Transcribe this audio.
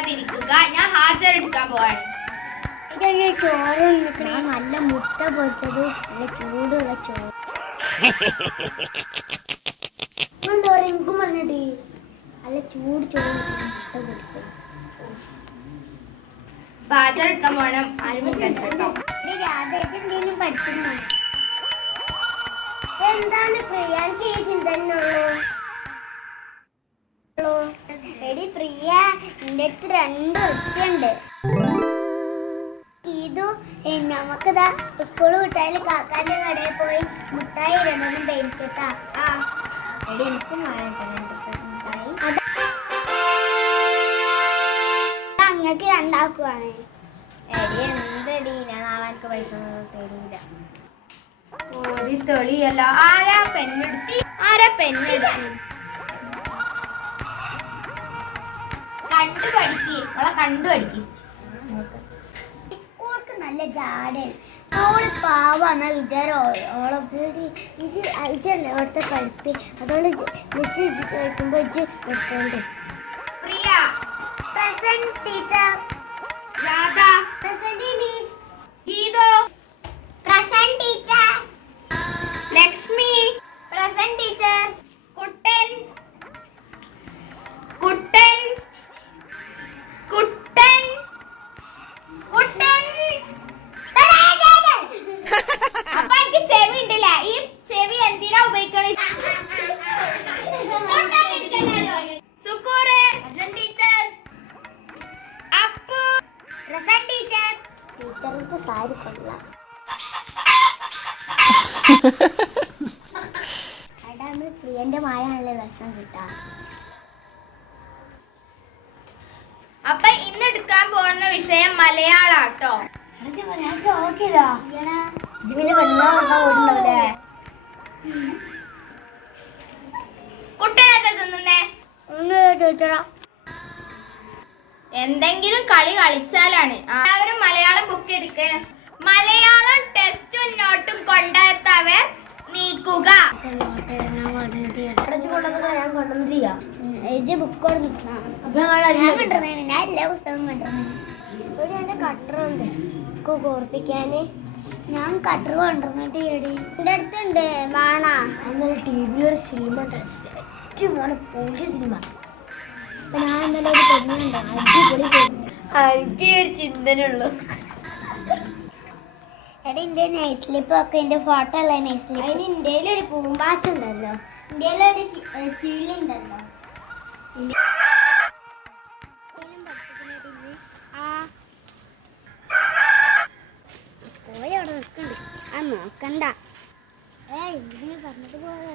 സംസാരിക്കാതിരിക്കുക. ഞാൻ ഹാജരെടുക്കാൻ പോവാണ്. ചോറ് നല്ല മുട്ട പൊരിച്ചത്, നല്ല ചൂടുള്ള ചോറ്. എനിക്കും പറഞ്ഞിട്ട് നല്ല ചൂട് ചോറ് മുട്ട പൊരിച്ചത്. ഹാജരെടുക്കാൻ പോകണം. എന്തെങ്കിലും പഠിക്കുന്നു. എന്താണ് പ്രിയ ചിന്തനുള്ളൂ? എടി പ്രിയ, എൻ്റെ അടുത്ത് 2 ഉറുപ്പിയുണ്ട്. ഇതു നമുക്കിതാ സ്കൂൾ വിട്ടാൽ കാക്കാൻ്റെ കടയിൽ പോയി മുട്ടായി ഇടണമെന്ന് പേടിച്ചിട്ടാ. എടി എനിക്ക് അങ്ങക്ക് 2 ആക്കുവാണ്. എടി എന്തെടി, ഞാൻ നാളെ എനിക്ക് പൈസ ഒന്നും തരില്ല. തെളിയല്ല. ആരാ പെണ്ണെടുത്തി? കണ്ടു പഠിക്ക്. അവളെ കണ്ടു പഠിക്ക്. ഓൾക്ക് നല്ല ജാടയാണ്. ഓള് പാവാന്ന വിചാരം. ഓളെ ഇത് അയച്ചല്ലേ അവിടുത്തെ കളിപ്പി. അതുകൊണ്ട് ചോദിക്കുമ്പോ എടുത്തോണ്ട്. Priya present teacher. Radha present miss. ഗീതോ present teacher. Lakshmi present teacher. Kuttan Kuttan Kuttan Kuttan. അപ്പൊ എനിക്ക് ചെവി ഉണ്ടല്ല. ഈ ചെവി എന്തിനാ ഉപയോഗിക്കണേ? Shukoor teacher. Appu present teacher. ടീച്ചർക്ക് സാരി കൊള്ളാം. അതാണ് പ്രിയന്റെ മായ നല്ല രസം കിട്ടാ. അപ്പൊ ഇന്ന് എടുക്കാൻ പോകുന്ന വിഷയം മലയാളാട്ടോ. കുട്ടനെന്താ തിന്നുന്നേ? എന്തെങ്കിലും കളി കളിച്ചാലാണ്. എല്ലാവരും മലയാളം ബുക്ക് എടുക്ക്. മലയാളം ടെസ്റ്റും നോട്ടും കൊണ്ടെത്തവർ നീക്കുക. കട്ടറുണ്ട് കോർപ്പിക്കാന്. ഞാൻ കട്ടർ കൊണ്ടുവന്നിട്ട് എന്റെ അടുത്തുണ്ട്. വേണാ? അന്നൊരു TV ഒരു സിനിമ പോലീസ് സിനിമ. അപ്പൊ ഞാൻ ഇന്നലെ ഒരു പെണ്ണുണ്ട്, അടിപൊളി പെണ്ണ്. എനിക്ക് ഒരു ചിന്തനുള്ളൂ. എടാ ഇന്ത്യ നൈറ്റ് സ്ലിപ്പ് ഒക്കെ എന്റെ ഫോട്ടോ ഉള്ള നൈറ്റ് സ്ലിപ്പ്. അതിന് ഇന്ത്യയിൽ ഒരു പൂമ്പാച്ചുണ്ടല്ലോ, ഇന്ത്യയിലൊരു കീലുണ്ടല്ലോ. പോയി അവിടെ നിൽക്കണ്ട്. നോക്കണ്ട. ഇതിന് പറഞ്ഞതുപോലെ